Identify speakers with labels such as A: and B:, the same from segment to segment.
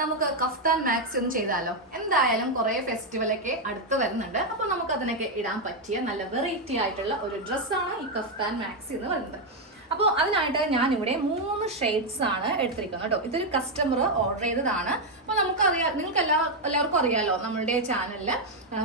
A: നമുക്ക് kaftan max ഒന്നും ചെയ്താലോ? എന്തായാലും കുറെ ഫെസ്റ്റിവലൊക്കെ അടുത്ത് വരുന്നുണ്ട്. അപ്പൊ നമുക്ക് അതിനൊക്കെ ഇടാൻ പറ്റിയ നല്ല വെറൈറ്റി ആയിട്ടുള്ള ഒരു ഡ്രസ്സാണ് ഈ കഫ്താൻ മാക്സ് എന്ന് പറയുന്നത്. അപ്പോൾ അതിനായിട്ട് ഞാൻ ഇവിടെ മൂന്ന് ഷെയ്ഡ്സ് ആണ് എടുത്തിരിക്കുന്നത് കേട്ടോ. ഇതൊരു കസ്റ്റമർ ഓർഡർ ചെയ്തതാണ്. അപ്പോൾ നമുക്ക് അറിയാം നിങ്ങൾക്ക് എല്ലാ എല്ലാവർക്കും അറിയാലോ നമ്മളുടെ ചാനലിൽ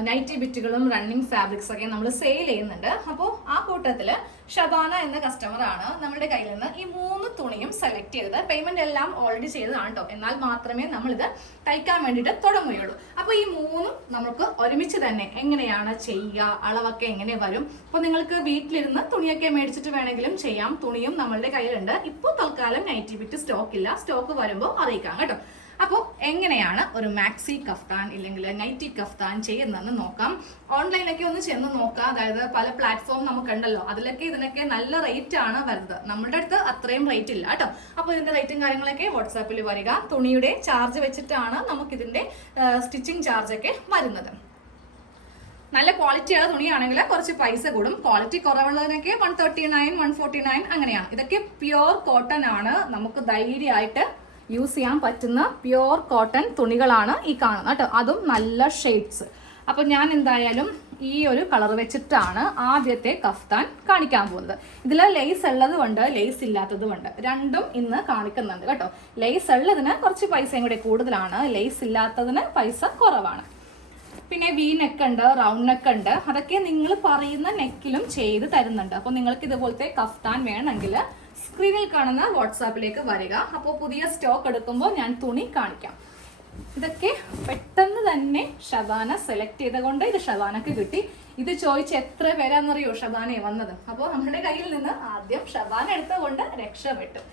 A: നൈറ്റി ബിറ്റുകളും റണ്ണിങ് ഫാബ്രിക്സ് ഒക്കെ നമ്മൾ സെയിൽ ചെയ്യുന്നുണ്ട്. അപ്പോൾ ആ കൂട്ടത്തിൽ ഷബാന എന്ന കസ്റ്റമർ ആണ് നമ്മുടെ കയ്യിൽ നിന്ന് ഈ മൂന്ന് തുണിയും സെലക്ട് ചെയ്തത്. പേയ്മെന്റ് എല്ലാം ഓൾറെഡി ചെയ്തതാണ് കേട്ടോ എന്നാൽ മാത്രമേ നമ്മൾ നമ്മളിത് തയ്ക്കാൻ വേണ്ടിയിട്ട് തുടങ്ങുകയുള്ളൂ. അപ്പോൾ ഈ മൂന്നും നമുക്ക് ഒരുമിച്ച് തന്നെ എങ്ങനെയാണ് ചെയ്യുക അളവൊക്കെ എങ്ങനെ വരും? അപ്പോൾ നിങ്ങൾക്ക് വീട്ടിലിരുന്ന് തുണിയൊക്കെ മേടിച്ചിട്ട് വേണമെങ്കിലും ചെയ്യാം. തുണിയും നമ്മളുടെ കയ്യിലുണ്ട്. ഇപ്പോൾ തൽക്കാലം നൈറ്റി ബിറ്റ് സ്റ്റോക്ക് ഇല്ല. സ്റ്റോക്ക് വരുമ്പോൾ അറിയിക്കാം കേട്ടോ. അപ്പോൾ എങ്ങനെയാണ് ഒരു മാക്സി കഫ്താൻ ഇല്ലെങ്കിൽ നൈറ്റി കഫ്താൻ ചെയ്യുന്നതെന്ന് നോക്കാം. ഓൺലൈനൊക്കെ ഒന്ന് ചെന്ന് നോക്കാം. അതായത് പല പ്ലാറ്റ്ഫോം നമുക്കുണ്ടല്ലോ അതിലൊക്കെ ഇതിനൊക്കെ നല്ല റേറ്റ് ആണ് വരുന്നത്. നമ്മുടെ അടുത്ത് അത്രയും റേറ്റ് ഇല്ല കേട്ടോ. അപ്പോൾ ഇതിന്റെ റേറ്റും കാര്യങ്ങളൊക്കെ വാട്സാപ്പിൽ വരിക. തുണിയുടെ ചാർജ് വെച്ചിട്ടാണ് നമുക്കിതിന്റെ സ്റ്റിച്ചിങ് ചാർജ് ഒക്കെ വരുന്നത്. നല്ല ക്വാളിറ്റിയുള്ള തുണിയാണെങ്കിൽ കുറച്ച് പൈസ കൂടും. Quality കുറവുള്ളതിനൊക്കെ one thirty nine one forty nine അങ്ങനെയാണ്. ഇതൊക്കെ പ്യുവർ കോട്ടൺ ആണ്. നമുക്ക് ധൈര്യമായിട്ട് യൂസ് ചെയ്യാൻ പറ്റുന്ന പ്യുവർ കോട്ടൺ തുണികളാണ് ഈ കാണുന്നത് കേട്ടോ. അതും നല്ല ഷെയ്ഡ്സ് അപ്പോൾ ഞാൻ എന്തായാലും ഈ ഒരു കളർ വെച്ചിട്ടാണ് ആദ്യത്തെ കഫ്താൻ കാണിക്കാൻ പോകുന്നത്. ഇതിൽ ലേസ് ഉള്ളതും ഉണ്ട് ലേസ് ഇല്ലാത്തതും ഉണ്ട് രണ്ടും ഇന്ന് കാണിക്കുന്നുണ്ട് കേട്ടോ. ലേസ് ഉള്ളതിന് കുറച്ച് പൈസയും കൂടി കൂടുതലാണ്. ലേസ് ഇല്ലാത്തതിന് പൈസ കുറവാണ്. പിന്നെ വി നെക്ക് ഉണ്ട് റൗണ്ട് നെക്ക് ഉണ്ട്. അതൊക്കെ നിങ്ങൾ പറയുന്ന നെക്കിലും ചെയ്ത് തരുന്നുണ്ട്. അപ്പോൾ നിങ്ങൾക്ക് ഇതുപോലത്തെ കഫ്താൻ വേണമെങ്കിൽ സ്ക്രീനിൽ കാണുന്ന വാട്സാപ്പിലേക്ക് വരിക. അപ്പോൾ പുതിയ സ്റ്റോക്ക് എടുക്കുമ്പോൾ ഞാൻ തുണി കാണിക്കാം. ഇതൊക്കെ പെട്ടെന്ന് തന്നെ ഷബാന സെലക്ട് ചെയ്തുകൊണ്ട് ഇത് ഷബാനക്ക് കിട്ടി. ഇത് ചോദിച്ച് എത്ര പേരാന്നറിയോ ഷബാനെ വന്നത്? അപ്പോൾ നമ്മുടെ കയ്യിൽ നിന്ന് ആദ്യം ഷബാന എടുത്തുകൊണ്ട് രക്ഷപ്പെട്ടു.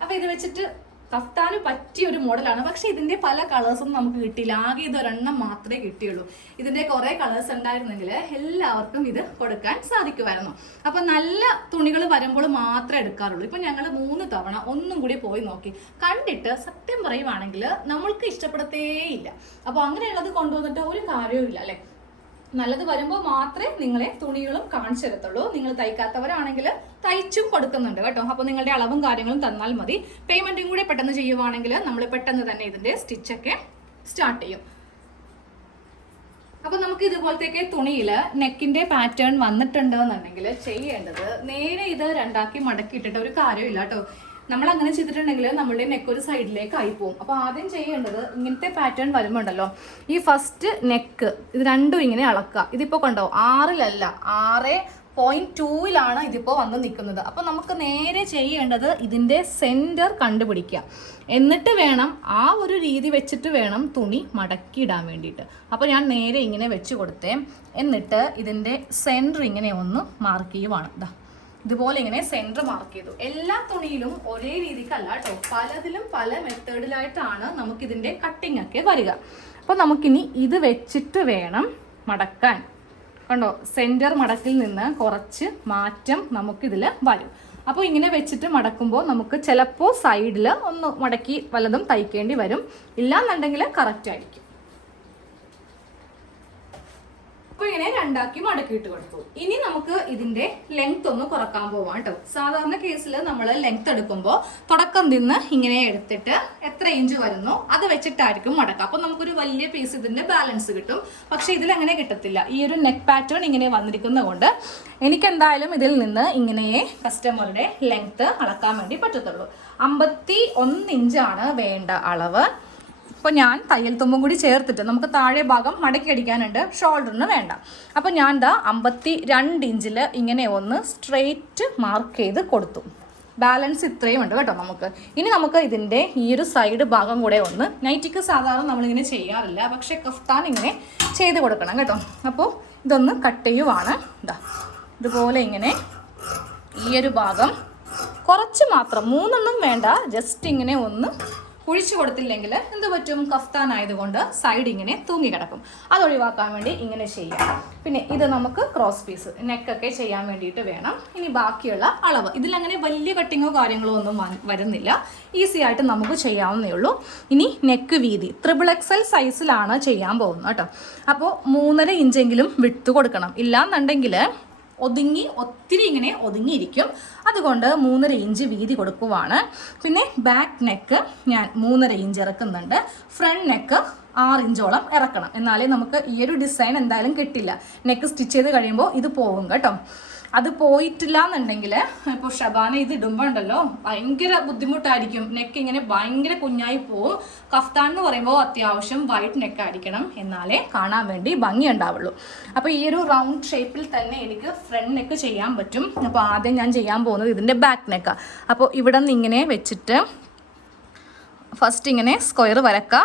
A: അപ്പോൾ ഇത് വെച്ചിട്ട് കഫ്താന് പറ്റിയ ഒരു മോഡലാണ്. പക്ഷെ ഇതിന്റെ പല കളേഴ്സും നമുക്ക് കിട്ടിയില്ല. ആകെ ഇത് ഒരെണ്ണം മാത്രമേ കിട്ടിയുള്ളൂ. ഇതിന്റെ കുറെ കളേഴ്സ് ഉണ്ടായിരുന്നെങ്കിൽ എല്ലാവർക്കും ഇത് കൊടുക്കാൻ സാധിക്കുമായിരുന്നു. അപ്പൊ നല്ല തുണികൾ വരുമ്പോൾ മാത്രമേ എടുക്കാറുള്ളൂ. ഇപ്പൊ ഞങ്ങൾ മൂന്ന് തവണ ഒന്നും കൂടി പോയി നോക്കി. കണ്ടിട്ട് സത്യം പറയുവാണെങ്കിൽ നമ്മൾക്ക് ഇഷ്ടപ്പെടത്തേയില്ല അപ്പൊ അങ്ങനെയുള്ളത് കൊണ്ടുവന്നിട്ട് ഒരു കാര്യവും ഇല്ല അല്ലെ? നല്ലത് വരുമ്പോൾ മാത്രമേ നിങ്ങളെ തുണികളും കാണിച്ചു തരത്തുള്ളൂ നിങ്ങൾ തയ്ക്കാത്തവരാണെങ്കിൽ തയ്ച്ചും കൊടുക്കുന്നുണ്ട് കേട്ടോ. അപ്പോൾ നിങ്ങളുടെ അളവും കാര്യങ്ങളും തന്നാൽ മതി. പേയ്മെന്റും കൂടെ പെട്ടെന്ന് ചെയ്യുവാണെങ്കിൽ നമ്മൾ പെട്ടെന്ന് തന്നെ ഇതിന്റെ സ്റ്റിച്ചൊക്കെ സ്റ്റാർട്ട് ചെയ്യും. അപ്പൊ നമുക്ക് ഇതുപോലത്തേക്ക് തുണിയിൽ നെക്കിന്റെ പാറ്റേൺ വന്നിട്ടുണ്ടോ എന്നുണ്ടെങ്കിൽ ചെയ്യേണ്ടത് നേരെ ഇത് രണ്ടാക്കി മടക്കിയിട്ടിട്ട് ഒരു കാര്യമില്ല കേട്ടോ. നമ്മൾ അങ്ങനെ ചെയ്തിട്ടുണ്ടെങ്കിൽ നമ്മുടെ നെക്ക് ഒരു സൈഡിലേക്ക് ആയി പോകും അപ്പോൾ ആദ്യം ചെയ്യേണ്ടത് ഇങ്ങനത്തെ പാറ്റേൺ വരുമ്പോണ്ടല്ലോ. ഈ ഫസ്റ്റ് നെക്ക് ഇത് രണ്ടും ഇങ്ങനെ അളക്കുക. ഇതിപ്പോൾ കണ്ടോ? ആറിലല്ല ആറ് പോയിന്റ് ടൂവിലാണ് ഇതിപ്പോൾ വന്ന് നിൽക്കുന്നത്. അപ്പോൾ നമുക്ക് നേരെ ചെയ്യേണ്ടത് ഇതിന്റെ സെന്റർ കണ്ടുപിടിക്കുക. എന്നിട്ട് വേണം ആ ഒരു രീതി വെച്ചിട്ട് വേണം തുണി മടക്കിയിടാൻ വേണ്ടിയിട്ട്. അപ്പോൾ ഞാൻ നേരെ ഇങ്ങനെ വെച്ച് കൊടുത്തേ. എന്നിട്ട് ഇതിന്റെ സെന്റർ ഇങ്ങനെ ഒന്ന് മാർക്ക് ചെയ്യുവാണ്. ഇതാ ഇതുപോലെ ഇങ്ങനെ സെന്റർ മാർക്ക് ചെയ്തു. എല്ലാ തുണിയിലും ഒരേ രീതിക്കല്ല കേട്ടോ പലതിലും പല മെത്തേഡിലായിട്ടാണ് നമുക്കിതിന്റെ കട്ടിങ് ഒക്കെ വരിക. അപ്പോൾ നമുക്കിനി ഇത് വെച്ചിട്ട് വേണം മടക്കാൻ. കണ്ടോ? സെന്റർ മടക്കിൽ നിന്ന് കുറച്ച് മാറ്റം നമുക്കിതിൽ വരും. അപ്പോൾ ഇങ്ങനെ വെച്ചിട്ട് മടക്കുമ്പോൾ നമുക്ക് ചിലപ്പോൾ സൈഡിൽ ഒന്ന് മടക്കി വല്ലതും തയ്ക്കേണ്ടി വരും. ഇല്ലാന്നുണ്ടെങ്കിൽ കറക്റ്റ് ആയിരിക്കും. അപ്പൊ ഇങ്ങനെ രണ്ടാക്കി മടക്കിയിട്ട് കൊടുത്തു. ഇനി നമുക്ക് ഇതിന്റെ ലെങ്ത് ഒന്ന് കുറയ്ക്കാൻ പോവാം കേട്ടോ സാധാരണ കേസിൽ നമ്മൾ ലെങ്ത് എടുക്കുമ്പോൾ തുടക്കം നിന്ന് ഇങ്ങനെ എടുത്തിട്ട് എത്ര ഇഞ്ച് വരുന്നു അത് വെച്ചിട്ടായിരിക്കും മടക്കുക അപ്പൊ നമുക്കൊരു വലിയ പീസ് ഇതിന്റെ ബാലൻസ് കിട്ടും. പക്ഷെ ഇതിൽ അങ്ങനെ കിട്ടത്തില്ല. ഈ ഒരു നെക്ക് പാറ്റേൺ ഇങ്ങനെ വന്നിരിക്കുന്നതുകൊണ്ട് എനിക്ക് എന്തായാലും ഇതിൽ നിന്ന് ഇങ്ങനെ കസ്റ്റമറുടെ ലെങ്ത് അളക്കാൻ വേണ്ടി പറ്റത്തുള്ളൂ. അമ്പത്തി ഒന്ന് ഇഞ്ചാണ് വേണ്ട അളവ്. അപ്പോൾ ഞാൻ തയ്യൽ തുമ്പും കൂടി ചേർത്തിട്ട് നമുക്ക് താഴെ ഭാഗം മടക്കി അടിക്കാനുണ്ട്. ഷോൾഡറിന് വേണ്ട. അപ്പോൾ ഞാൻ ദാ അമ്പത്തി രണ്ട് ഇഞ്ചിൽ ഇങ്ങനെ ഒന്ന് സ്ട്രെയിറ്റ് മാർക്ക് ചെയ്ത് കൊടുത്തു. ബാലൻസ് ഇത്രയും ഉണ്ട് കേട്ടോ നമുക്ക്. ഇനി നമുക്ക് ഇതിന്റെ ഈ ഒരു സൈഡ് ഭാഗം കൂടെ ഒന്ന് നൈറ്റിക്ക് സാധാരണ നമ്മളിങ്ങനെ ചെയ്യാറില്ല. പക്ഷേ കഫ്താൻ ഇങ്ങനെ ചെയ്ത് കൊടുക്കണം കേട്ടോ. അപ്പോൾ ഇതൊന്ന് കട്ട് ചെയ്യുവാണ്. ഇതാ ഇതുപോലെ ഇങ്ങനെ ഈ ഒരു ഭാഗം കുറച്ച് മാത്രം മൂന്നൊന്നും വേണ്ട. ജസ്റ്റ് ഇങ്ങനെ ഒന്ന് കുഴിച്ചു കൊടുത്തില്ലെങ്കിൽ എന്ത് പറ്റും? കഫ്താൻ ആയതുകൊണ്ട് സൈഡ് ഇങ്ങനെ തൂങ്ങി കിടക്കും അത് ഒഴിവാക്കാൻ വേണ്ടി ഇങ്ങനെ ചെയ്യാം. പിന്നെ ഇത് നമുക്ക് ക്രോസ് പീസ് നെക്കൊക്കെ ചെയ്യാൻ വേണ്ടിയിട്ട് വേണം. ഇനി ബാക്കിയുള്ള അളവ്. ഇതിലങ്ങനെ വലിയ കട്ടിങ്ങോ കാര്യങ്ങളോ ഒന്നും വരുന്നില്ല. ഈസി ആയിട്ട് നമുക്ക് ചെയ്യാവുന്നേ ഉള്ളൂ. ഇനി നെക്ക് വീതി. ത്രിബിൾ എക്സൽ സൈസിലാണ് ചെയ്യാൻ പോകുന്നത് കേട്ടോ. അപ്പോൾ മൂന്നര ഇഞ്ചെങ്കിലും വിട്ട് കൊടുക്കണം. ഇല്ലാന്നുണ്ടെങ്കിൽ ഒതുങ്ങി ഒത്തിരി ഇങ്ങനെ ഒതുങ്ങിയിരിക്കും. അതുകൊണ്ട് മൂന്നര ഇഞ്ച് വീതി കൊടുക്കുവാണ്. പിന്നെ ബാക്ക് നെക്ക് ഞാൻ മൂന്നര ഇഞ്ച് ഇറക്കുന്നുണ്ട്. ഫ്രണ്ട് നെക്ക് ആറ് ഇഞ്ചോളം ഇറക്കണം. എന്നാലേ നമുക്ക് ഈ ഒരു ഡിസൈൻ എന്തായാലും കിട്ടില്ല. നെക്ക് സ്റ്റിച്ച് ചെയ്ത് കഴിയുമ്പോൾ ഇത് പോകും കേട്ടോ. അത് പോയിട്ടില്ല എന്നുണ്ടെങ്കിൽ ഇപ്പോൾ ഷബാന ഇത് ഇടുമ്പോൾ ഉണ്ടല്ലോ ഭയങ്കര ബുദ്ധിമുട്ടായിരിക്കും. നെക്ക് ഇങ്ങനെ ഭയങ്കര കുഞ്ഞായി പോവും. കഫ്താൻ എന്ന് പറയുമ്പോൾ അത്യാവശ്യം വൈറ്റ് നെക്ക് ആയിരിക്കണം എന്നാലേ കാണാൻ വേണ്ടി ഭംഗി ഉണ്ടാവുള്ളൂ അപ്പോൾ ഈ ഒരു റൗണ്ട് ഷേപ്പിൽ തന്നെ എനിക്ക് ഫ്രണ്ട് നെക്ക് ചെയ്യാൻ പറ്റും. അപ്പോൾ ആദ്യം ഞാൻ ചെയ്യാൻ പോകുന്നത് ഇതിന്റെ ബാക്ക് നെക്കാണ് അപ്പോൾ ഇവിടെ നിന്ന് ഇങ്ങനെ വെച്ചിട്ട് ഫസ്റ്റ് ഇങ്ങനെ സ്ക്വയർ വരക്കുക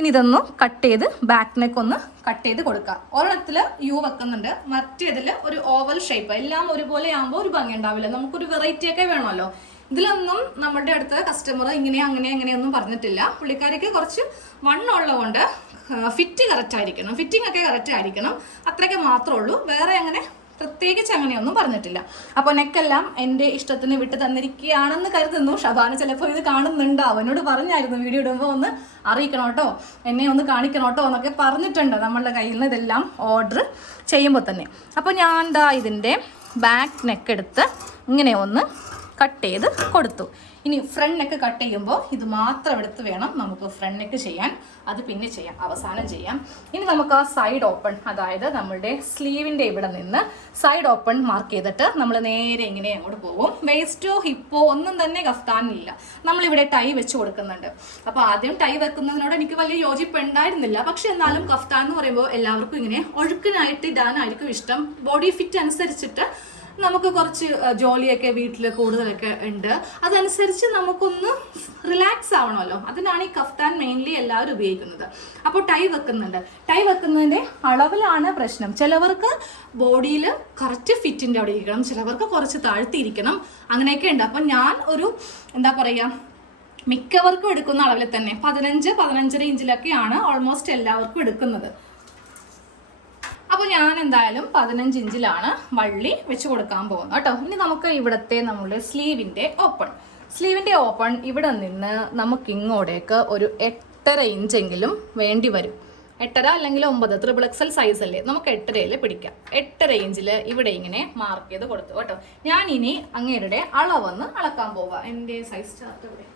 A: ഇനി ഇതൊന്ന് കട്ട് ചെയ്ത് ബാക്ക് നെക്ക് ഒന്ന് കട്ട് ചെയ്ത് കൊടുക്കാം. ഒരെണ്ണത്തിൽ യു വെക്കുന്നുണ്ട്. മറ്റേതിൽ ഒരു ഓവൽ ഷേപ്പ് എല്ലാം ഒരുപോലെ ആകുമ്പോൾ ഒരു ഭംഗി ഉണ്ടാവില്ല. നമുക്കൊരു വെറൈറ്റി ഒക്കെ വേണമല്ലോ. ഇതിലൊന്നും നമ്മുടെ അടുത്ത കസ്റ്റമർ ഇങ്ങനെ അങ്ങനെ അങ്ങനെയൊന്നും പറഞ്ഞിട്ടില്ല. പുള്ളിക്കാരിക്ക് കുറച്ച് വണ്ണമുള്ളതുകൊണ്ട് ഫിറ്റ് കറക്റ്റ് ആയിരിക്കണം. ഫിറ്റിംഗ് ഒക്കെ കറക്റ്റ് ആയിരിക്കണം. അത്രയൊക്കെ മാത്രമേ ഉള്ളൂ. വേറെ അങ്ങനെ പ്രത്യേകിച്ച് അങ്ങനെയൊന്നും പറഞ്ഞിട്ടില്ല. അപ്പോൾ നെക്കെല്ലാം എന്റെ ഇഷ്ടത്തിന് വിട്ട് തന്നിരിക്കുകയാണെന്ന് കരുതുന്നു. ഷബാന ചിലപ്പോൾ ഇത് കാണുന്നുണ്ട്. അവനോട് പറഞ്ഞായിരുന്നു വീഡിയോ ഇടുമ്പോൾ ഒന്ന് അറിയിക്കണം കേട്ടോ. എന്നെ ഒന്ന് കാണിക്കണം കേട്ടോ എന്നൊക്കെ പറഞ്ഞിട്ടുണ്ട്. നമ്മളുടെ കയ്യിൽ നിന്ന് ഇതെല്ലാം ഓർഡർ ചെയ്യുമ്പോൾ തന്നെ. അപ്പോൾ ഞാൻ എന്താ ഇതിന്റെ ബാക്ക് നെക്ക് എടുത്ത് ഇങ്ങനെ ഒന്ന് കട്ട് ചെയ്ത് കൊടുത്തു. ഇനി ഫ്രണ്ട് നെക്ക് കട്ട് ചെയ്യുമ്പോൾ ഇത് മാത്രം എടുത്ത് വേണം നമുക്ക് ഫ്രണ്ട് നെക്ക് ചെയ്യാൻ. അത് പിന്നെ ചെയ്യാം. അവസാനം ചെയ്യാം. ഇനി നമുക്ക് ആ സൈഡ് ഓപ്പൺ അതായത് നമ്മളുടെ സ്ലീവിന്റെ ഇവിടെ നിന്ന് സൈഡ് ഓപ്പൺ മാർക്ക് ചെയ്തിട്ട് നമ്മൾ നേരെ ഇങ്ങനെ അങ്ങോട്ട് പോകും. വേസ്റ്റോ ഹിപ്പോ ഒന്നും തന്നെ കഫ്താനില്ല. നമ്മളിവിടെ ടൈ വെച്ച് കൊടുക്കുന്നുണ്ട്. അപ്പോൾ ആദ്യം ടൈ വെക്കുന്നതിനോട് എനിക്ക് വലിയ യോജിപ്പ് ഉണ്ടായിരുന്നില്ല പക്ഷെ എന്നാലും കഫ്താൻ എന്ന് പറയുമ്പോൾ എല്ലാവർക്കും ഇങ്ങനെ ഒഴുക്കിനായിട്ട് ഇടാനായിരിക്കും ഇഷ്ടം. ബോഡി ഫിറ്റ് അനുസരിച്ചിട്ട് നമുക്ക് കുറച്ച് ജോലിയൊക്കെ വീട്ടിൽ കൂടുതലൊക്കെ ഉണ്ട്. അതനുസരിച്ച് നമുക്കൊന്ന് റിലാക്സ് ആവണമല്ലോ. അതിനാണ് ഈ കഫ്താൻ മെയിൻലി എല്ലാവരും ഉപയോഗിക്കുന്നത്. അപ്പോൾ ടൈ വെക്കുന്നുണ്ട്. ടൈ വെക്കുന്നതിന്റെ അളവിലാണ് പ്രശ്നം. ചിലവർക്ക് ബോഡിയിൽ കറക്റ്റ് ഫിറ്റിന്റെ അവിടെ ഇരിക്കണം. ചിലവർക്ക് കുറച്ച് താഴ്ത്തിയിരിക്കണം. അങ്ങനെയൊക്കെ ഉണ്ട്. അപ്പം ഞാൻ ഒരു എന്താ പറയുക മിക്കവർക്കും എടുക്കുന്ന അളവിൽ തന്നെ പതിനഞ്ച് പതിനഞ്ചര ഇഞ്ചിലൊക്കെയാണ് ഓൾമോസ്റ്റ് എല്ലാവർക്കും എടുക്കുന്നത്. അപ്പോൾ ഞാൻ എന്തായാലും പതിനഞ്ച് ഇഞ്ചിലാണ് വള്ളി വെച്ച് കൊടുക്കാൻ പോകുന്നത് കേട്ടോ. ഇനി നമുക്ക് ഇവിടുത്തെ നമ്മുടെ സ്ലീവിന്റെ ഓപ്പൺ. സ്ലീവിന്റെ ഓപ്പൺ ഇവിടെ നിന്ന് നമുക്ക് ഇങ്ങോട്ടേക്ക് ഒരു എട്ടര ഇഞ്ചെങ്കിലും വേണ്ടി വരും. എട്ടര അല്ലെങ്കിൽ ഒമ്പത് ത്രിബിൾ എക്സൽ സൈസ് അല്ലേ? നമുക്ക് എട്ടരയിൽ പിടിക്കാം. എട്ടര ഇഞ്ചിൽ ഇവിടെ ഇങ്ങനെ മാർക്ക് ചെയ്ത് കൊടുത്തു കേട്ടോ. ഞാൻ ഇനി അങ്ങേരുടെ അളവൊന്ന് അളക്കാൻ പോവാം. എന്റെ സൈസ് ചാർട്ട് ഇവിടെ.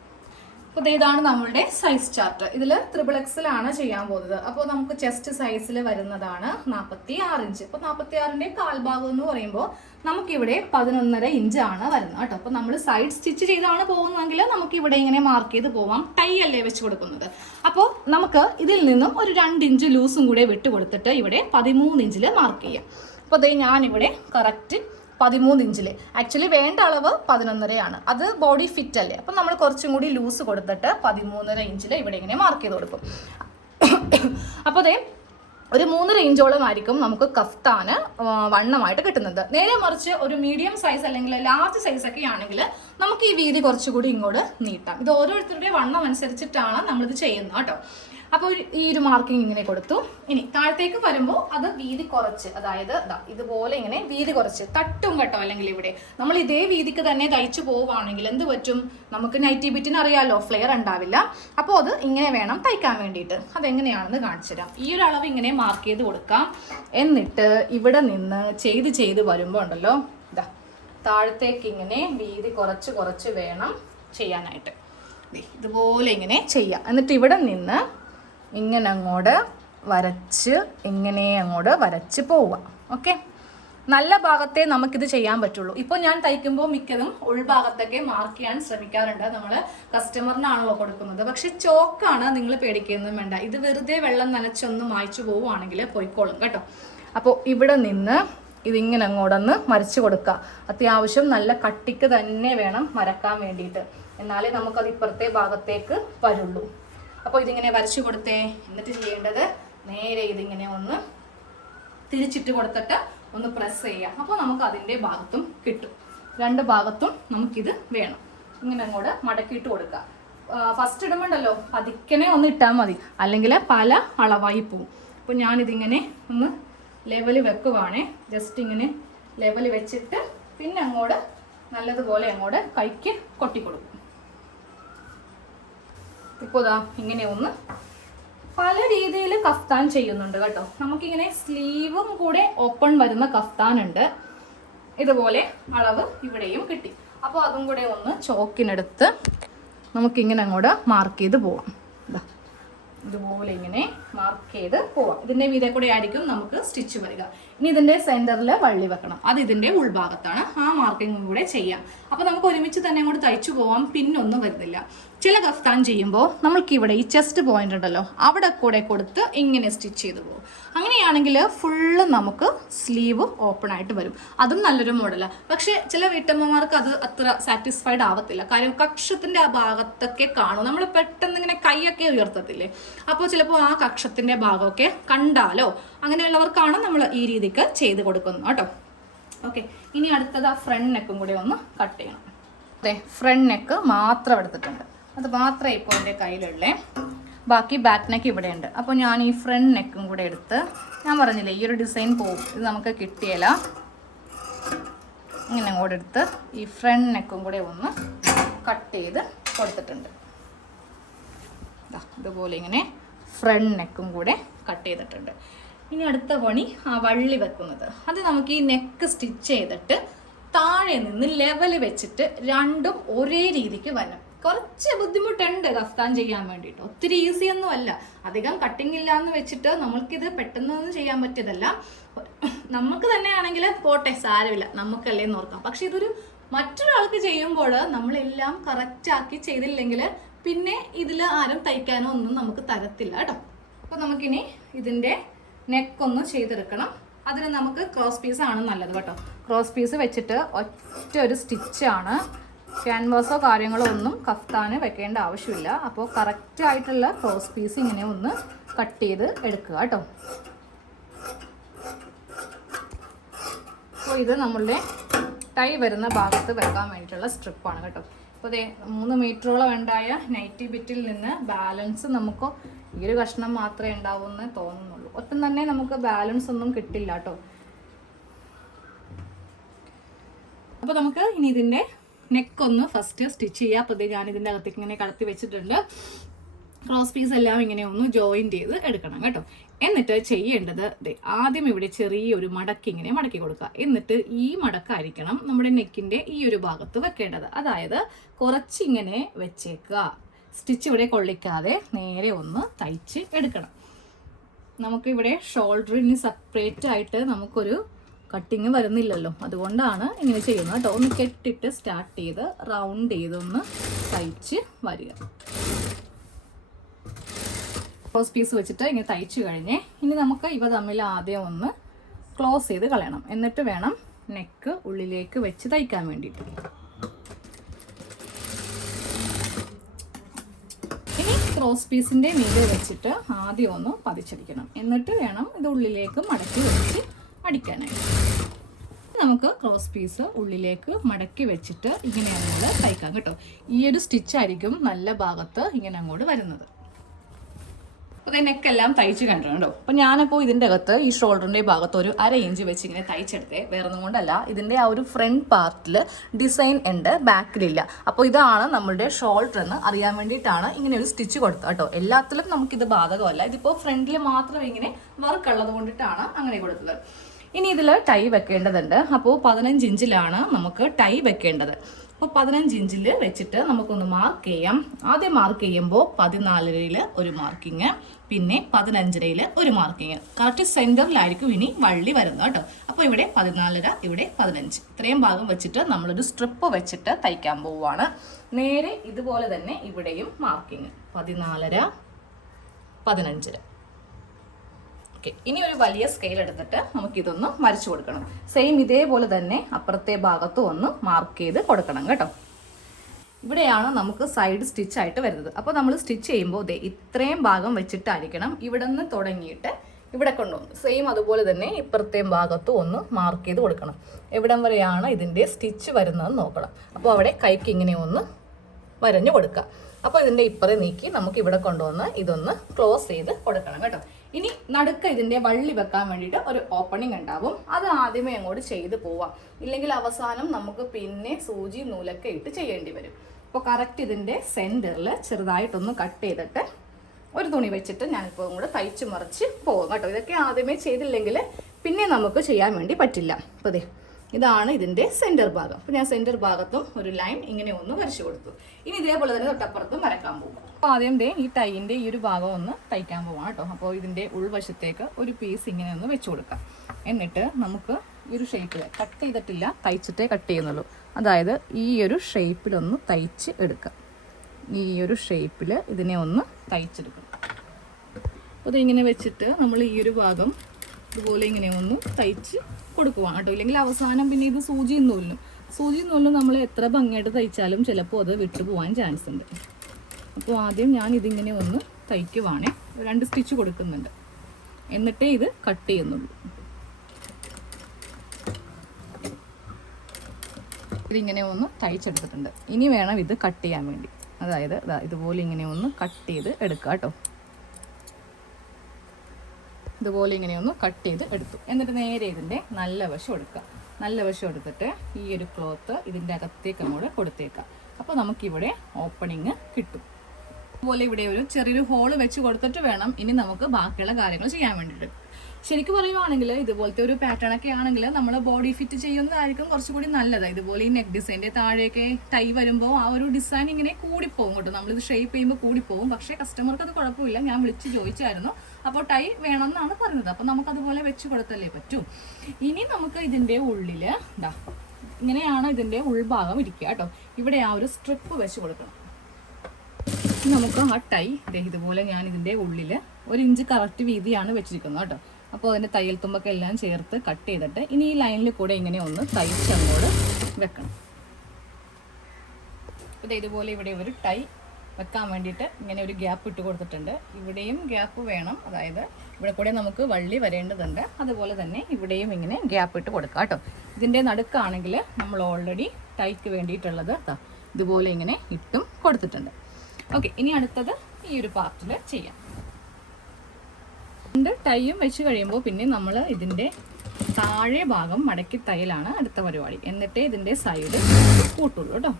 A: അപ്പോൾ ഇതാണ് നമ്മളുടെ സൈസ് ചാർട്ട് ഇതിൽ ത്രിബിൾ എക്സിലാണ് ചെയ്യാൻ പോകുന്നത്. അപ്പോൾ നമുക്ക് ചെസ്റ്റ് സൈസിൽ വരുന്നതാണ് നാൽപ്പത്തി ആറ് ഇഞ്ച് അപ്പോൾ നാൽപ്പത്തി ആറിന്റെ കാൽഭാഗം എന്ന് പറയുമ്പോൾ നമുക്കിവിടെ പതിനൊന്നര ഇഞ്ച് ആണ് വരുന്നത് കേട്ടോ. അപ്പോൾ നമ്മൾ സൈഡ് സ്റ്റിച്ച് ചെയ്താണ് പോകുന്നതെങ്കിൽ നമുക്ക് ഇവിടെ ഇങ്ങനെ മാർക്ക് ചെയ്ത് പോവാം. ടൈ അല്ലേ വെച്ച് കൊടുക്കുന്നത്. അപ്പോൾ നമുക്ക് ഇതിൽ നിന്നും ഒരു രണ്ട് ഇഞ്ച് ലൂസും കൂടെ വിട്ട് കൊടുത്തിട്ട് ഇവിടെ പതിമൂന്ന് ഇഞ്ചിൽ മാർക്ക് ചെയ്യാം. അപ്പോൾ അതേ ഞാനിവിടെ കറക്റ്റ് പതിമൂന്ന് ഇഞ്ചിൽ ആക്ച്വലി വേണ്ട അളവ് പതിനൊന്നരയാണ്. അത് ബോഡി ഫിറ്റ് അല്ലേ? അപ്പം നമ്മൾ കുറച്ചും കൂടി ലൂസ് കൊടുത്തിട്ട് പതിമൂന്നര ഇഞ്ചിൽ ഇവിടെ ഇങ്ങനെ മാർക്ക് ചെയ്ത് കൊടുക്കും. അപ്പോൾ അതേ ഒരു മൂന്നര ഇഞ്ചോളം ആയിരിക്കും നമുക്ക് കഫ്താന് വണ്ണമായിട്ട് കിട്ടുന്നത്. നേരെ മറിച്ച് ഒരു മീഡിയം സൈസ് അല്ലെങ്കിൽ ലാർജ് സൈസ് ഒക്കെ ആണെങ്കിൽ നമുക്ക് ഈ വീതി കുറച്ചുകൂടി ഇങ്ങോട്ട് നീട്ടാം. ഇത് ഓരോരുത്തരുടെ വണ്ണം അനുസരിച്ചിട്ടാണ് നമ്മളിത് ചെയ്യുന്നത് കേട്ടോ. അപ്പോൾ ഈ ഒരു മാർക്കിംഗ് ഇങ്ങനെ കൊടുത്തു. ഇനി താഴത്തേക്ക് വരുമ്പോൾ അത് വീതി കുറച്ച്. അതായത് ഇതുപോലെ ഇങ്ങനെ വീതി കുറച്ച്. തട്ടും കേട്ടോ അല്ലെങ്കിൽ ഇവിടെ. നമ്മൾ ഇതേ വീതിക്ക് തന്നെ തയ്ച്ചു പോവുകയാണെങ്കിൽ എന്ത് പറ്റും? നമുക്ക് നൈറ്റി ബിറ്റിന് അറിയാലോ ഫ്ലെയർ ഉണ്ടാവില്ല. അപ്പോൾ അത് ഇങ്ങനെ വേണം തയ്ക്കാൻ വേണ്ടിയിട്ട്. അതെങ്ങനെയാണെന്ന് കാണിച്ചു തരാം. ഈ ഒരു അളവ് ഇങ്ങനെ മാർക്ക് ചെയ്ത് കൊടുക്കാം. എന്നിട്ട് ഇവിടെ നിന്ന് ചെയ്ത് ചെയ്ത് വരുമ്പോൾ ഉണ്ടല്ലോ ഇതാ താഴത്തേക്ക് ഇങ്ങനെ വീതി കുറച്ച് കുറച്ച് വേണം ചെയ്യാനായിട്ട്. ഇതുപോലെ ഇങ്ങനെ ചെയ്യാം. എന്നിട്ട് ഇവിടെ നിന്ന് ഇങ്ങനെ അങ്ങോട്ട് വരച്ച് ഇങ്ങനെ അങ്ങോട്ട് വരച്ച് പോവുക. ഓക്കെ നല്ല ഭാഗത്തെ നമുക്കിത് ചെയ്യാൻ പറ്റുള്ളൂ. ഇപ്പോൾ ഞാൻ തയ്ക്കുമ്പോൾ മിക്കതും ഉൾഭാഗത്തൊക്കെ മാർക്ക് ചെയ്യാൻ ശ്രമിക്കാറുണ്ട്. നമ്മൾ കസ്റ്റമറിനാണല്ലോ കൊടുക്കുന്നത്. പക്ഷെ ചോക്കാണ് നിങ്ങൾ പേടിക്കുന്നതും വേണ്ട. ഇത് വെറുതെ വെള്ളം നനച്ചൊന്ന് മായ്ച്ചു പോവുകയാണെങ്കിൽ പോയിക്കോളും കേട്ടോ. അപ്പോൾ ഇവിടെ നിന്ന് ഇതിങ്ങനെ അങ്ങോട്ടൊന്ന് മറിച്ച് കൊടുക്കുക. അത്യാവശ്യം നല്ല കട്ടിക്ക് തന്നെ വേണം മരക്കാൻ വേണ്ടിയിട്ട്. എന്നാലേ നമുക്കത് ഇപ്പുറത്തെ ഭാഗത്തേക്ക് വരുള്ളൂ. അപ്പോൾ ഇതിങ്ങനെ വരച്ചു കൊടുത്തേ. എന്നിട്ട് ചെയ്യേണ്ടത് നേരെ ഇതിങ്ങനെ ഒന്ന് തിരിച്ചിട്ട് കൊടുത്തിട്ട് ഒന്ന് പ്രസ് ചെയ്യാം അപ്പോൾ നമുക്ക് അതിന്റെ ഭാഗത്തും കിട്ടും. രണ്ട് ഭാഗത്തും നമുക്കിത് വേണം. ഇങ്ങനെ അങ്ങോട്ട് മടക്കിയിട്ട് കൊടുക്കുക. ഫസ്റ്റ് ഇടുമ്പോണ്ടല്ലോ പതിക്കനെ ഒന്ന് ഇട്ടാൽ മതി. അല്ലെങ്കിൽ പല അളവായി പോവും. അപ്പോൾ ഞാനിതിങ്ങനെ ഒന്ന് ലെവൽ വെക്കുവാണേ. ജസ്റ്റ് ഇങ്ങനെ ലെവൽ വെച്ചിട്ട് പിന്നെ അങ്ങോട്ട് നല്ലതുപോലെ അങ്ങോട്ട് കൈക്ക് കൊട്ടിക്കൊടുക്കും. ഇപ്പോൾ ഇതാ ഇങ്ങനെ ഒന്ന് പല രീതിയിൽ കഫ്താൻ ചെയ്യുന്നുണ്ട് കേട്ടോ. നമുക്കിങ്ങനെ സ്ലീവും കൂടെ ഓപ്പൺ വരുന്ന കഫ്താൻ ഉണ്ട്. ഇതുപോലെ അളവ് ഇവിടെയും കിട്ടി. അപ്പോൾ അതും കൂടെ ഒന്ന് ചോക്കിനെടുത്ത് നമുക്കിങ്ങനെ അങ്ങോട്ട് മാർക്ക് ചെയ്ത് പോവാം. ഇതാ ഇതുപോലെ ഇങ്ങനെ മാർക്ക് ചെയ്ത് പോവാം. ഇതിന്റെ മീതെ കൂടെ ആയിരിക്കും നമുക്ക് സ്റ്റിച്ച് വരിക. ഇനി ഇതിന്റെ സെന്ററിൽ വള്ളി വെക്കണം. അത് ഇതിന്റെ ഉൾഭാഗത്താണ് ആ മാർക്കിംഗ് കൂടെ ചെയ്യാം. അപ്പോൾ നമുക്ക് ഒരുമിച്ച് തന്നെ അങ്ങോട്ട് തയ്ച്ചു പോവാം. പിന്നൊന്നും വരുന്നില്ല. ചില കഫ്താൻ ചെയ്യുമ്പോൾ നമ്മൾക്ക് ഇവിടെ ഈ ചെസ്റ്റ് പോയിന്റ് ഉണ്ടല്ലോ അവിടെ കൂടെ കൊടുത്ത് ഇങ്ങനെ സ്റ്റിച്ച് ചെയ്തു പോകും. അങ്ങനെയാണെങ്കിൽ ഫുള്ള് നമുക്ക് സ്ലീവ് ഓപ്പൺ ആയിട്ട് വരും. അതും നല്ലൊരു മോഡലാണ് പക്ഷേ ചില വീട്ടമ്മമാർക്ക് അത് അത്ര സാറ്റിസ്ഫൈഡ് ആവത്തില്ല. കാര്യം കക്ഷത്തിന്റെ ആ ഭാഗത്തൊക്കെ കാണും. നമ്മൾ പെട്ടെന്ന് ഇങ്ങനെ കൈയൊക്കെ ഉയർത്തത്തില്ലേ? അപ്പോൾ ചിലപ്പോൾ ആ കക്ഷത്തിന്റെ ഭാഗമൊക്കെ കണ്ടാലോ അങ്ങനെയുള്ളവർക്കാണ് നമ്മൾ ഈ രീതിക്ക് ചെയ്ത് കൊടുക്കുന്നത് കേട്ടോ. ഓക്കെ ഇനി അടുത്തത് ആ ഫ്രണ്ട് നെക്കും കൂടി ഒന്ന് കട്ട് ചെയ്യണം. അതെ ഫ്രണ്ട് നെക്ക് മാത്രം എടുത്തിട്ടുണ്ട്. അത് മാത്രമേ ഇപ്പോൾ എന്റെ കയ്യിലുള്ളേ. ബാക്കി ബാക്ക് നെക്ക് ഇവിടെ ഉണ്ട് അപ്പോൾ ഞാൻ ഈ ഫ്രണ്ട് നെക്കും കൂടെ എടുത്ത് ഞാൻ പറഞ്ഞില്ലേ ഈ ഒരു ഡിസൈൻ പോവും ഇത് നമുക്ക് കിട്ടിയല്ല. ഇങ്ങനെ കൂടെ എടുത്ത് ഈ ഫ്രണ്ട് നെക്കും കൂടെ ഒന്ന് കട്ട് ചെയ്ത് കൊടുത്തിട്ടുണ്ട്. ഇതുപോലെ ഇങ്ങനെ ഫ്രണ്ട് നെക്കും കൂടെ കട്ട് ചെയ്തിട്ടുണ്ട്. ഇനി അടുത്ത പണി ആ വള്ളി വെക്കുന്നത്. അത് നമുക്ക് ഈ നെക്ക് സ്റ്റിച്ച് ചെയ്തിട്ട് താഴെ നിന്ന് ലെവൽ വെച്ചിട്ട് രണ്ടും ഒരേ രീതിക്ക് വരണം. കുറച്ച് ബുദ്ധിമുട്ടുണ്ട് കഫ്താൻ ചെയ്യാൻ വേണ്ടിയിട്ട്. ഒത്തിരി ഈസി ഒന്നും അല്ല. അധികം കട്ടിങ് ഇല്ല എന്ന് വെച്ചിട്ട് നമ്മൾക്കിത് പെട്ടെന്നൊന്നും ചെയ്യാൻ പറ്റിയതല്ല. നമുക്ക് തന്നെയാണെങ്കിൽ പോട്ടെ സാരമില്ല. നമുക്കല്ലേ എന്ന് ഓർക്കാം. പക്ഷെ ഇതൊരു മറ്റൊരാൾക്ക് ചെയ്യുമ്പോൾ നമ്മളെല്ലാം കറക്റ്റ് ആക്കി ചെയ്തില്ലെങ്കിൽ പിന്നെ ഇതിൽ ആരും തയ്ക്കാനോ ഒന്നും നമുക്ക് തരത്തില്ല കേട്ടോ. അപ്പോൾ നമുക്കിനി ഇതിന്റെ നെക്കൊന്ന് ചെയ്തെടുക്കണം. അതിന് നമുക്ക് ക്രോസ് പീസ് ആണ് നല്ലത് കേട്ടോ. ക്രോസ് പീസ് വെച്ചിട്ട് ഒറ്റ ഒരു സ്റ്റിച്ചാണ് ക്യാൻവാസോ കാര്യങ്ങളോ ഒന്നും കഫ്താന് വെക്കേണ്ട ആവശ്യമില്ല. അപ്പോൾ കറക്റ്റ് ആയിട്ടുള്ള ക്രോസ് പീസ് ഇങ്ങനെ ഒന്ന് കട്ട് ചെയ്ത് എടുക്കുക കേട്ടോ. അപ്പോൾ ഇത് നമ്മളുടെ ടൈ വരുന്ന ഭാഗത്ത് വെക്കാൻ വേണ്ടിയിട്ടുള്ള സ്ട്രിപ്പാണ് കേട്ടോ. അപ്പോൾ അതെ മൂന്ന് മീറ്ററോളം ഉണ്ടായ നൈറ്റി ബിറ്റിൽ നിന്ന് ബാലൻസ് നമുക്ക് ഈ ഒരു കഷ്ണം മാത്രമേ ഉണ്ടാവൂ എന്ന് തോന്നുന്നുള്ളൂ. ഒട്ടും തന്നെ നമുക്ക് ബാലൻസ് ഒന്നും കിട്ടില്ല കേട്ടോ. അപ്പോൾ നമുക്ക് ഇനി ഇതിന്റെ നെക്ക് ഒന്ന് ഫസ്റ്റ് സ്റ്റിച്ച് ചെയ്യുക അപ്പോൾ ഞാനിതിന്റെ അകത്തേക്ക് ഇങ്ങനെ കടത്തി വെച്ചിട്ടുണ്ട്. ക്രോസ് പീസ് എല്ലാം ഇങ്ങനെ ഒന്ന് ജോയിന്റ് ചെയ്ത് എടുക്കണം കേട്ടോ. എന്നിട്ട് ചെയ്യേണ്ടത് ആദ്യം ഇവിടെ ചെറിയൊരു മടക്കി ഇങ്ങനെ മടക്കി കൊടുക്കുക. എന്നിട്ട് ഈ മടക്കായിരിക്കണം നമ്മുടെ നെക്കിന്റെ ഈ ഒരു ഭാഗത്ത് വെക്കേണ്ടത്. അതായത് കുറച്ചിങ്ങനെ വെച്ചേക്കുക. സ്റ്റിച്ച് ഇവിടെ കൊള്ളിക്കാതെ നേരെ ഒന്ന് തയ്ച്ച് എടുക്കണം. നമുക്കിവിടെ ഷോൾഡറിന് സെപ്പറേറ്റ് ആയിട്ട് നമുക്കൊരു കട്ടിങ് വരുന്നില്ലല്ലോ. അതുകൊണ്ടാണ് ഇങ്ങനെ ചെയ്യുന്നത് കേട്ടോ. ഒന്ന് കെട്ടിട്ട് സ്റ്റാർട്ട് ചെയ്ത് റൗണ്ട് ചെയ്തൊന്ന് തയ്ച്ച് വരിക. ക്ലോസ് പീസ് വെച്ചിട്ട് ഇങ്ങനെ തയ്ച്ചു കഴിഞ്ഞേ ഇനി നമുക്ക് ഇവ തമ്മിൽ ആദ്യം ഒന്ന് ക്ലോസ് ചെയ്ത് കളയണം. എന്നിട്ട് വേണം നെക്ക് ഉള്ളിലേക്ക് വെച്ച് തയ്ക്കാൻ വേണ്ടിയിട്ട്. ഇനി ക്രോസ് പീസിന്റെ മീതെ വെച്ചിട്ട് ആദ്യം ഒന്ന് പതിച്ചടിക്കണം. എന്നിട്ട് വേണം ഇത് ഉള്ളിലേക്ക് മടക്കി വെച്ച് അടിക്കാനായിട്ട്. നമുക്ക് ക്രോസ് പീസ് ഉള്ളിലേക്ക് മടക്കി വെച്ചിട്ട് ഇങ്ങനെയാണ് നമ്മൾ തയ്ക്കാം കേട്ടോ. ഈ ഒരു സ്റ്റിച്ചായിരിക്കും നല്ല ഭാഗത്ത് ഇങ്ങനെ അങ്ങോട്ട് വരുന്നത്. അപ്പോൾ നെക്കെല്ലാം തയ്ച്ച് കണ്ടിട്ടുണ്ടോ അപ്പോൾ ഞാനപ്പോൾ ഇതിന്റെ അകത്ത് ഈ ഷോൾഡറിന്റെ ഭാഗത്ത് ഒരു അര ഇഞ്ച് വെച്ച് ഇങ്ങനെ തയ്ച്ചെടുത്തേ. വേറെ ഒന്നും കൊണ്ടല്ല. ഇതിന്റെ ആ ഒരു ഫ്രണ്ട് പാർട്ടിൽ ഡിസൈൻ ഉണ്ട് ബാക്കിലില്ല അപ്പോൾ ഇതാണ് നമ്മുടെ ഷോൾഡർ എന്ന് അറിയാൻ വേണ്ടിയിട്ടാണ് ഇങ്ങനെ ഒരു സ്റ്റിച്ച് കൊടുത്തത് കേട്ടോ. എല്ലാത്തിലും നമുക്കിത് ബാധകമല്ല. ഇതിപ്പോൾ ഫ്രണ്ടിൽ മാത്രം ഇങ്ങനെ വർക്ക് ഉള്ളത് കൊണ്ടിട്ടാണ് അങ്ങനെ കൊടുത്തത്. ഇനി ഇതിൽ ടൈ വെക്കേണ്ടതുണ്ട്. അപ്പോൾ പതിനഞ്ച് ഇഞ്ചിലാണ് നമുക്ക് ടൈ വെക്കേണ്ടത്. അപ്പോൾ പതിനഞ്ച് ഇഞ്ചിൽ വെച്ചിട്ട് നമുക്കൊന്ന് മാർക്ക് ചെയ്യാം. ആദ്യം മാർക്ക് ചെയ്യുമ്പോൾ പതിനാലരയിൽ ഒരു മാർക്കിങ് പിന്നെ പതിനഞ്ചരയിൽ ഒരു മാർക്കിങ് കറക്റ്റ് സെന്ററിലായിരിക്കും ഇനി വള്ളി വരുന്നത് കേട്ടോ. അപ്പോൾ ഇവിടെ പതിനാലര ഇവിടെ പതിനഞ്ച്. ഇത്രയും ഭാഗം വെച്ചിട്ട് നമ്മളൊരു സ്ട്രിപ്പ് വെച്ചിട്ട് തയ്ക്കാൻ പോവുകയാണ് നേരെ ഇതുപോലെ തന്നെ ഇവിടെയും മാർക്കിങ് പതിനാലര പതിനഞ്ചര. ഓക്കെ. ഇനി ഒരു വലിയ സ്കെയിൽ എടുത്തിട്ട് നമുക്ക് ഇതൊന്ന് വരച്ചു കൊടുക്കണം. സെയിം ഇതേപോലെ തന്നെ അപ്പുറത്തെ ഭാഗത്തും ഒന്ന് മാർക്ക് ചെയ്ത് കൊടുക്കണം കേട്ടോ. ഇവിടെയാണ് നമുക്ക് സൈഡ് സ്റ്റിച്ച് ആയിട്ട് വരുന്നത്. അപ്പോൾ നമ്മൾ സ്റ്റിച്ച് ചെയ്യുമ്പോൾ ദേ ഇത്രയും ഭാഗം വെച്ചിട്ടായിരിക്കണം ഇവിടെ നിന്ന് തുടങ്ങിയിട്ട് ഇവിടെ കൊണ്ടുവന്നു. സെയിം അതുപോലെ തന്നെ ഇപ്പുറത്തെയും ഭാഗത്തും ഒന്ന് മാർക്ക് ചെയ്ത് കൊടുക്കണം. എവിടം വരെയാണ് ഇതിന്റെ സ്റ്റിച്ച് വരുന്നതെന്ന് നോക്കണം. അപ്പോൾ അവിടെ കൈക്ക് ഇങ്ങനെ ഒന്ന് വരഞ്ഞു കൊടുക്കുക. അപ്പോൾ ഇതിന്റെ ഇപ്പറേ നീക്കി നമുക്ക് ഇവിടെ കൊണ്ടുവന്ന് ഇതൊന്ന് ക്ലോസ് ചെയ്ത് കൊടുക്കണം കേട്ടോ. ഇനി നടുക്ക് ഇതിന്റെ വള്ളി വെക്കാൻ വേണ്ടിയിട്ട് ഒരു ഓപ്പണിംഗ് ഉണ്ടാവും. അത് ആദ്യമേ അങ്ങോട്ട് ചെയ്ത് പോവാം. ഇല്ലെങ്കിൽ അവസാനം നമുക്ക് പിന്നെ സൂചി നൂലൊക്കെ ഇട്ട് ചെയ്യേണ്ടി വരും. അപ്പോൾ കറക്റ്റ് ഇതിന്റെ സെന്ററിൽ ചെറുതായിട്ടൊന്ന് കട്ട് ചെയ്തിട്ട് ഒരു തുണി വെച്ചിട്ട് ഞാനിപ്പോൾ കൂടെ തയ്ച്ച് മറിച്ച് പോകും കേട്ടോ. ഇതൊക്കെ ആദ്യമേ ചെയ്തില്ലെങ്കിൽ പിന്നെ നമുക്ക് ചെയ്യാൻ വേണ്ടി പറ്റില്ല. അപ്പോൾ ദേ ഇതാണ് ഇതിന്റെ സെന്റർ ഭാഗം. അപ്പോൾ ഞാൻ സെന്റർ ഭാഗത്തും ഒരു ലൈൻ ഇങ്ങനെ ഒന്ന് വരച്ചു കൊടുത്തു. ഇനി ഇതേപോലെ തന്നെ തൊട്ടപ്പുറത്തും വരക്കാൻ പോകും. അപ്പോൾ ആദ്യം ദേ ഈ ടൈന്റെ ഈ ഒരു ഭാഗം ഒന്ന് തയ്ക്കാൻ പോവാം കേട്ടോ. അപ്പോൾ ഇതിന്റെ ഉൾവശത്തേക്ക് ഒരു പീസ് ഇങ്ങനെ ഒന്ന് വെച്ച് കൊടുക്കാം. എന്നിട്ട് നമുക്ക് ഈ ഒരു ഷേപ്പിൽ കട്ട് ചെയ്തിട്ടില്ല തയ്ച്ചിട്ടേ കട്ട് ചെയ്യുന്നുള്ളൂ. അതായത് ഈ ഒരു ഷേപ്പിലൊന്ന് തയ്ച്ച് എടുക്കാം. ഈ ഒരു ഷേപ്പിൽ ഇതിനെ ഒന്ന് തയ്ച്ചെടുക്കണം. അപ്പോൾ ഇതിങ്ങനെ വെച്ചിട്ട് നമ്മൾ ഈ ഒരു ഭാഗം ഇതുപോലെ ഇങ്ങനെ ഒന്ന് തയ്ച്ച് കൊടുക്കുവാണ് കേട്ടോ. ഇല്ലെങ്കിൽ അവസാനം പിന്നെ ഇത് സൂചി നൂലിനും. സൂചി നൂലിനും നമ്മൾ എത്ര ഭംഗിയായിട്ട് തയ്ച്ചാലും ചിലപ്പോൾ അത് വിട്ടു പോകാൻ ചാൻസ് ഉണ്ട്. അപ്പോൾ ആദ്യം ഞാൻ ഇതിങ്ങനെ ഒന്ന് തയ്ക്കുവാണേ. രണ്ട് സ്റ്റിച്ച് കൊടുക്കുന്നുണ്ട്. എന്നിട്ടേ ഇത് കട്ട് ചെയ്യുന്നുള്ളൂ. ഇതിങ്ങനെ ഒന്ന് തയ്ച്ചെടുത്തിട്ടുണ്ട്. ഇനി വേണം ഇത് കട്ട് ചെയ്യാൻ വേണ്ടി. അതായത് ഇതുപോലെ ഇങ്ങനെ ഒന്ന് കട്ട് ചെയ്ത് എടുക്കുക കേട്ടോ. ഇതുപോലെ ഇങ്ങനെ ഒന്ന് കട്ട് ചെയ്ത് എടുത്തു. എന്നിട്ട് നേരെ ഇതിന്റെ നല്ല വശം എടുക്കുക. നല്ല വശം എടുത്തിട്ട് ഈ ഒരു ക്ലോത്ത് ഇതിന്റെ അകത്തേക്ക് അങ്ങോട്ട് കൊടുത്തേക്കാം അപ്പോൾ നമുക്കിവിടെ ഓപ്പണിങ് കിട്ടും. അതുപോലെ ഇവിടെ ഒരു ചെറിയൊരു ഹോൾ വെച്ച് കൊടുത്തിട്ട് വേണം ഇനി നമുക്ക് ബാക്കിയുള്ള കാര്യങ്ങൾ ചെയ്യാൻ വേണ്ടിയിട്ട്. ശരിക്കും പറയുവാണെങ്കിൽ ഇതുപോലത്തെ ഒരു പാറ്റേൺ ഒക്കെ ആണെങ്കിൽ നമ്മൾ ബോഡി ഫിറ്റ് ചെയ്യുന്നതായിരിക്കും കുറച്ചുകൂടി നല്ലത്. ഇതുപോലെ ഈ നെക്ക് ഡിസൈന്റെ താഴെയൊക്കെ ടൈ വരുമ്പോൾ ആ ഒരു ഡിസൈൻ ഇങ്ങനെ കൂടിപ്പോകും കേട്ടോ. നമ്മളിത് ഷേപ്പ് ചെയ്യുമ്പോൾ കൂടിപ്പോകും പക്ഷേ കസ്റ്റമർക്ക് അത് കുഴപ്പമില്ല. ഞാൻ വിളിച്ച് ചോദിച്ചായിരുന്നു. അപ്പോൾ ടൈ വേണം എന്നാണ് പറഞ്ഞത്. അപ്പോൾ നമുക്കതുപോലെ വെച്ച് കൊടുത്തല്ലേ പറ്റൂ. ഇനി നമുക്ക് ഇതിന്റെ ഉള്ളിൽ ഇതാ ഇങ്ങനെയാണ് ഇതിന്റെ ഉൾഭാഗം ഇരിക്കുക കേട്ടോ. ഇവിടെ ആ ഒരു സ്ട്രിപ്പ് വെച്ച് കൊടുക്കണം. നമുക്ക് ആ ടൈ ഇതുപോലെ ഞാൻ ഇതിന്റെ ഉള്ളിൽ ഒരു ഇഞ്ച് കറക്റ്റ് വീതിയാണ് വെച്ചിരിക്കുന്നത് കേട്ടോ. അപ്പോൾ അതിന്റെ തയ്യൽ തുമ്പൊക്കെ എല്ലാം ചേർത്ത് കട്ട് ചെയ്തിട്ട് ഇനി ഈ ലൈനിൽ കൂടെ ഇങ്ങനെ ഒന്ന് തയ്ച്ചങ്ങോട്ട് വെക്കണം. അപ്പോൾ ഇതുപോലെ ഇവിടെ ഒരു ടൈ വെക്കാൻ വേണ്ടിയിട്ട് ഇങ്ങനെ ഒരു ഗ്യാപ്പ് ഇട്ട് കൊടുത്തിട്ടുണ്ട്. ഇവിടെയും ഗ്യാപ്പ് വേണം. അതായത് ഇവിടെ കൂടെ നമുക്ക് വള്ളി വരേണ്ടതുണ്ട്. അതുപോലെ തന്നെ ഇവിടെയും ഇങ്ങനെ ഗ്യാപ്പ് ഇട്ട് കൊടുക്കുക കേട്ടോ. ഇതിന്റെ നടുക്കാണെങ്കിൽ നമ്മൾ ഓൾറെഡി ടൈക്ക് വേണ്ടിയിട്ടുള്ളത് ഇതുപോലെ ഇങ്ങനെ ഇട്ടും കൊടുത്തിട്ടുണ്ട്. ഓക്കെ ഇനി അടുത്തത് ഈ ഒരു പാർട്ടിൽ ചെയ്യാം. രണ്ട് ടൈയും വെച്ച് കഴിയുമ്പോൾ പിന്നെ നമ്മൾ ഇതിന്റെ താഴെ ഭാഗം മടക്കി തയ്യലാണ് അടുത്ത പരിപാടി. എന്നിട്ടേ ഇതിന്റെ സൈഡ് കൂട്ടുള്ളൂ കേട്ടോ.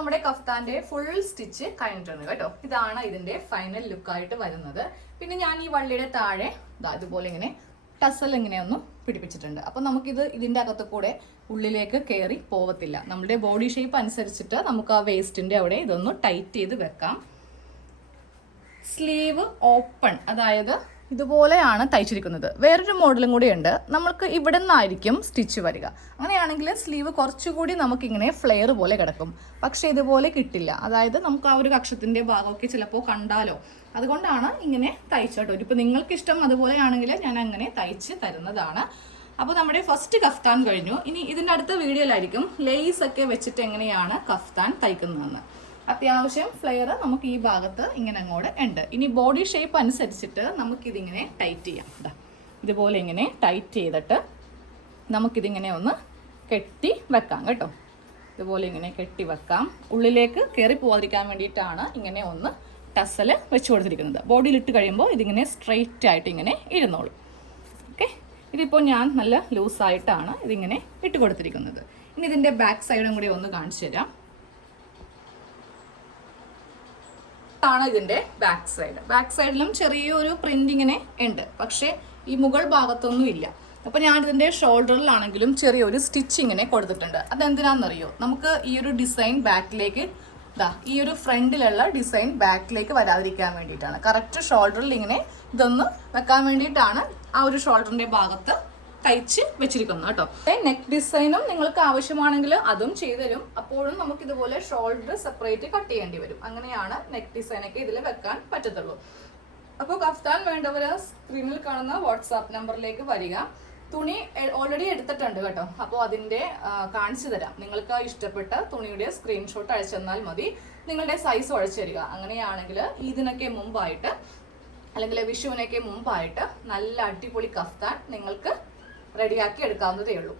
A: നമ്മുടെ കഫ്താന്റെ ഫുൾ സ്റ്റിച്ച് കഴിഞ്ഞിട്ടുണ്ട് കേട്ടോ. ഇതാണ് ഇതിന്റെ ഫൈനൽ ലുക്കായിട്ട് വരുന്നത്. പിന്നെ ഞാൻ ഈ വള്ളിയുടെ താഴെ അതുപോലെ ഇങ്ങനെ ടസൽ ഇങ്ങനെ ഒന്ന് പിടിപ്പിച്ചിട്ടുണ്ട്. അപ്പം നമുക്കിത് ഇതിന്റെ അകത്ത് കൂടെ ഉള്ളിലേക്ക് കയറി പോവത്തില്ല. നമ്മുടെ ബോഡി ഷേപ്പ് അനുസരിച്ചിട്ട് നമുക്ക് ആ വേസ്റ്റിന്റെ അവിടെ ഇതൊന്ന് ടൈറ്റ് ചെയ്ത് വെക്കാം. സ്ലീവ് ഓപ്പൺ അതായത് ഇതുപോലെയാണ് തയ്ച്ചിരിക്കുന്നത്. വേറൊരു മോഡലും കൂടി ഉണ്ട്. നമ്മൾക്ക് ഇവിടെ നിന്നായിരിക്കും സ്റ്റിച്ച് വരിക. അങ്ങനെയാണെങ്കിൽ സ്ലീവ് കുറച്ചുകൂടി നമുക്കിങ്ങനെ ഫ്ലെയർ പോലെ കിടക്കും. പക്ഷേ ഇതുപോലെ കിട്ടില്ല. അതായത് നമുക്ക് ആ ഒരു കക്ഷത്തിന്റെ ഭാഗമൊക്കെ ചിലപ്പോൾ കണ്ടാലോ. അതുകൊണ്ടാണ് ഇങ്ങനെ തയ്ച്ചോട്ടോ നിങ്ങൾക്ക് ഇഷ്ടം അതുപോലെയാണെങ്കിൽ ഞാൻ അങ്ങനെ തയ്ച്ച് തരുന്നതാണ്. അപ്പോൾ നമ്മുടെ ഫസ്റ്റ് കഫ്താൻ കഴിഞ്ഞു. ഇനി ഇതിന്റെ അടുത്ത വീഡിയോയിലായിരിക്കും ലേസ് ഒക്കെ വെച്ചിട്ട് എങ്ങനെയാണ് കഫ്താൻ തയ്ക്കുന്നതെന്ന്. അത്യാവശ്യം ഫ്ലെയർ നമുക്ക് ഈ ഭാഗത്ത് ഇങ്ങനെ അങ്ങോട്ട് ഉണ്ട്. ഇനി ബോഡി ഷേപ്പ് അനുസരിച്ചിട്ട് നമുക്കിതിങ്ങനെ ടൈറ്റ് ചെയ്യാം. ഇതുപോലെ ഇങ്ങനെ ടൈറ്റ് ചെയ്തിട്ട് നമുക്കിതിങ്ങനെ ഒന്ന് കെട്ടി വെക്കാം കേട്ടോ. ഇതുപോലെ ഇങ്ങനെ കെട്ടി വെക്കാം. ഉള്ളിലേക്ക് കയറി പോകാതിരിക്കാൻ വേണ്ടിയിട്ടാണ് ഇങ്ങനെ ഒന്ന് ടസൽ വെച്ച് കൊടുത്തിരിക്കുന്നത്. ബോഡിയിലിട്ട് കഴിയുമ്പോൾ ഇതിങ്ങനെ സ്ട്രെയിറ്റ് ആയിട്ട് ഇങ്ങനെ ഇരുന്നോളും. ഓക്കെ ഇതിപ്പോൾ ഞാൻ നല്ല ലൂസായിട്ടാണ് ഇതിങ്ങനെ ഇട്ട് കൊടുത്തിരിക്കുന്നത്. ഇനി ഇതിന്റെ ബാക്ക് സൈഡും കൂടി ഒന്ന് കാണിച്ചു തരാം. ആണ് ഇതിന്റെ ബാക്ക് സൈഡ് ബാക്ക് സൈഡിലും ചെറിയൊരു പ്രിന്റിങ്ങനെ ഉണ്ട്. പക്ഷേ ഈ മുകൾ ഭാഗത്തൊന്നും ഇല്ല. അപ്പോൾ ഞാൻ ഇതിന്റെ ഷോൾഡറിലാണെങ്കിലും ചെറിയൊരു സ്റ്റിച്ചിങ്ങിനെ കൊടുത്തിട്ടുണ്ട്. അതെന്തിനാണെന്നറിയോ നമുക്ക് ഈ ഒരു ഡിസൈൻ ബാക്കിലേക്ക് ഇതാ ഈ ഒരു ഫ്രണ്ടിലുള്ള ഡിസൈൻ ബാക്കിലേക്ക് വരാതിരിക്കാൻ വേണ്ടിയിട്ടാണ്. കറക്റ്റ് ഷോൾഡറിൽ ഇങ്ങനെ ഇതൊന്ന് വെക്കാൻ വേണ്ടിയിട്ടാണ് ആ ഒരു ഷോൾഡറിന്റെ ഭാഗത്ത് തയ്ച്ച് വെച്ചിരിക്കുന്നു കേട്ടോ. നെക്ക് ഡിസൈനും നിങ്ങൾക്ക് ആവശ്യമാണെങ്കിൽ അതും ചെയ്തുതരും. അപ്പോഴും നമുക്ക് ഇതുപോലെ ഷോൾഡർ സെപ്പറേറ്റ് കട്ട് ചെയ്യേണ്ടി വരും. അങ്ങനെയാണ് നെക്ക് ഡിസൈനൊക്കെ ഇതിൽ വെക്കാൻ പറ്റത്തുള്ളൂ. അപ്പോൾ കഫ്താൻ വേണ്ടവർ സ്ക്രീനിൽ കാണുന്ന വാട്സാപ്പ് നമ്പറിലേക്ക് വരിക. തുണി ഓൾറെഡി എടുത്തിട്ടുണ്ട് കേട്ടോ. അപ്പോൾ അതിന്റെ കാണിച്ചു തരാം. നിങ്ങൾക്ക് ഇഷ്ടപ്പെട്ട തുണിയുടെ സ്ക്രീൻഷോട്ട് അയച്ചു തന്നാൽ മതി. നിങ്ങളുടെ സൈസ് അയച്ചു തരിക. അങ്ങനെയാണെങ്കിൽ ഇതിനൊക്കെ മുമ്പായിട്ട് അല്ലെങ്കിൽ വിഷുവിനൊക്കെ മുമ്പായിട്ട് നല്ല അടിപൊളി കഫ്താൻ നിങ്ങൾക്ക് റെഡിയാക്കി എടുക്കാവുന്നതേ ഉള്ളൂ.